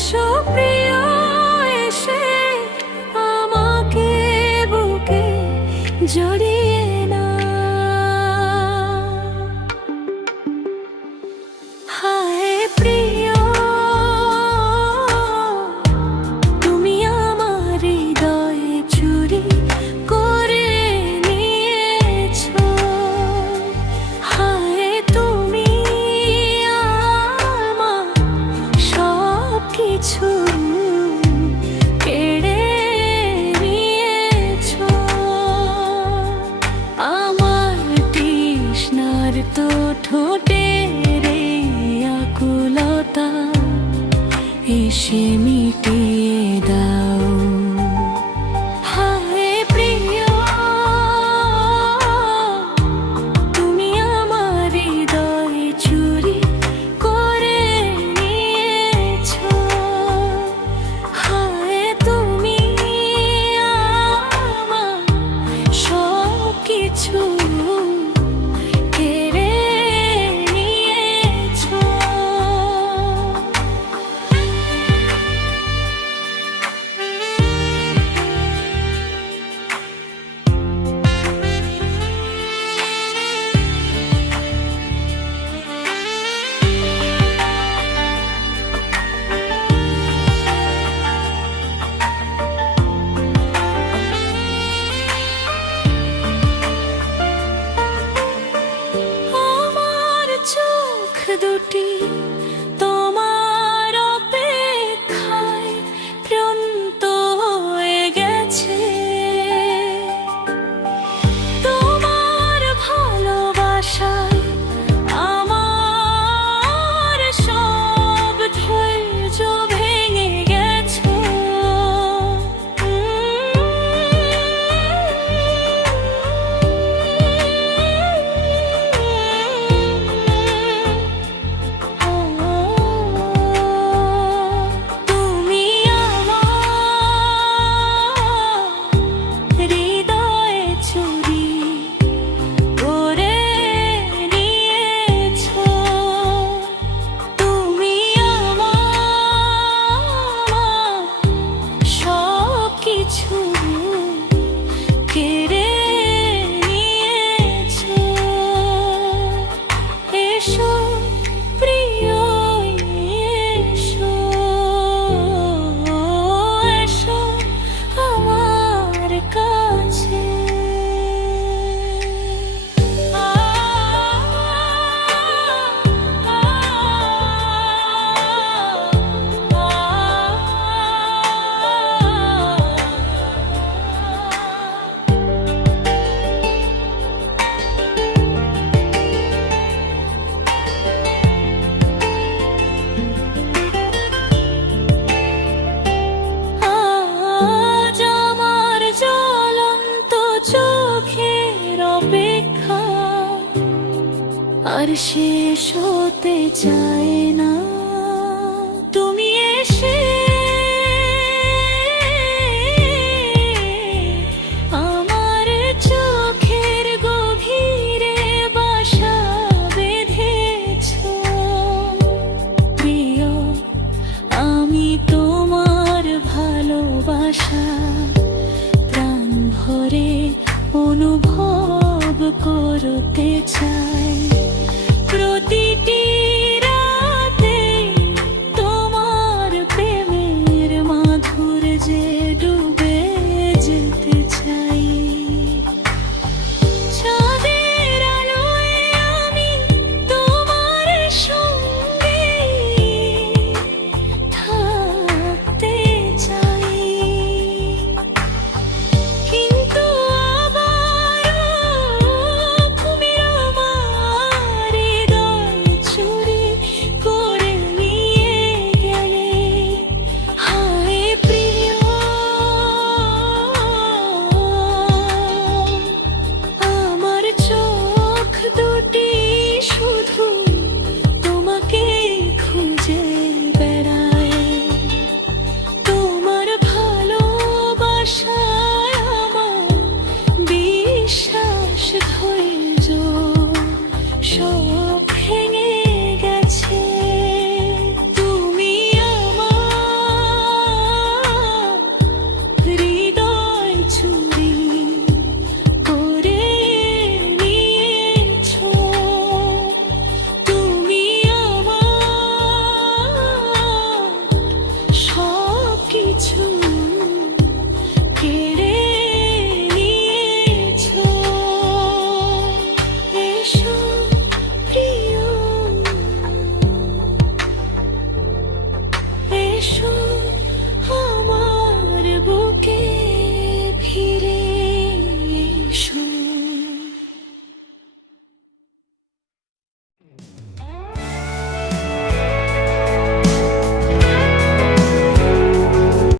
এসো প্রিয়, এসে আমাকে বুকে জড়িয়ে নাও। হায় প্রিয়, তুমি আমার হৃদয়ে চুরি করে নিয়েছো। হায় তুমি আমার সব কিছু কেড়ে নিয়েছো। আমার তৃষ্ণার তো ঠোঁটের এই আকুলতা এসে মিটিয়ে দাও। হায় প্রিয়, তুমি আমার হৃদয়ে চুরি করে নিয়েছো। হায় তুমি আমার সব কিছু কেড়ে নিয়েছো। আমার চোখ দুটি তোমার অপেক্ষায় ক্লান্ত হয়ে গেছে। তোমার ভালোবাসায় আমার সব ধৈর্য ভেঙে গেছে। তুমি আমার হৃদয়ে চুরি করে নিয়েছো। তুমি আমার সব কিছু কেড়ে নিয়েছো। এসো প্রিয়, এসো, এসো আমার কাছে। আজ আমার জ্বলন্ত চোখের অপেক্ষা আর শেষ হতে চায় না। তুমি এসে আমার চোখের গভীরে বাসা বেঁধেছো। প্রিয়, আমি তোমার ভালোবাসা প্রাণ ভরে অনুভব করতে চাই। প্রতিটি রাতে তোমার প্রেমের মাধুর্যে ডুবে যেতে চাই। চাঁদের আলোয় আমি তোমার সঙ্গে থাকতে চাই। কিন্তু আবারও তুমি আমার